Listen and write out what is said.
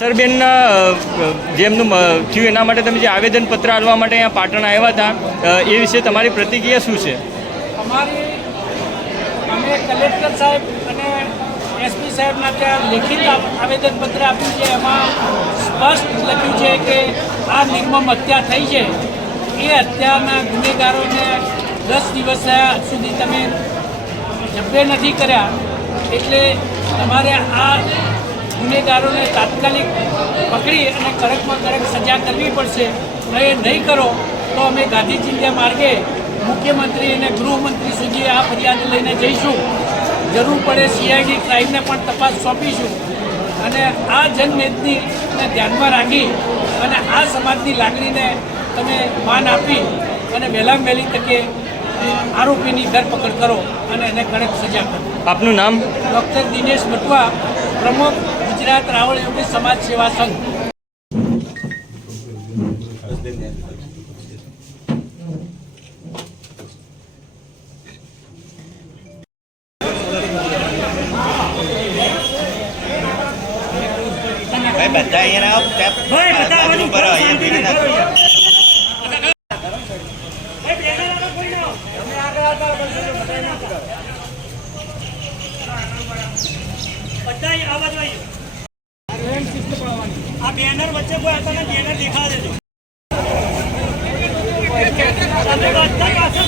સરબેનના જેમનું થયું એના માટે તમે જે આવેદનપત્ર આપવા માટે અહીંયા પાટણ આવ્યા હતા એ વિશે તમારી પ્રતિક્રિયા શું છે? અમારી અમે કલેક્ટર સાહેબ અને એસપી સાહેબના ત્યાં લેખિત આવેદનપત્ર આપ્યું છે. એમાં સ્પષ્ટ લખ્યું છે કે આ નિર્મમ હત્યા થઈ છે. એ હત્યાના ગુનેગારોને દસ દિવસ સુધી તમે જબ્બે નથી કર્યા. એટલે તમારે આ ગુનેગારોને તાત્કાલિક પકડી અને કડકમાં કડક સજા કરવી પડશે અને એ નહીં કરો તો અમે ગાંધી ચિંધ્યા માર્ગે મુખ્યમંત્રી અને ગૃહમંત્રી સુધી આ ફરિયાદ લઈને જઈશું. જરૂર પડે સીઆઈડી ક્રાઇમને પણ તપાસ સોંપીશું. અને આ જનમેદનીને ધ્યાનમાં રાખી અને આ સમાજની લાગણીને તમે માન આપી અને વહેલામાં વહેલી તકે આરોપીની ધરપકડ કરો અને એને કડક સજા કરો. આપનું નામ? ડૉક્ટર દિનેશ બટવા પ્રમુખ ગુજરાત રાવળ યોગી સમાજ સેવા સંઘ. ભાઈ બધા અહીંયા ભાઈ બધા બાજુ પર અહીંયા પીને નાખો. આ બેનર વચ્ચે કોઈ હતા ને બેનર દેખાડે બધા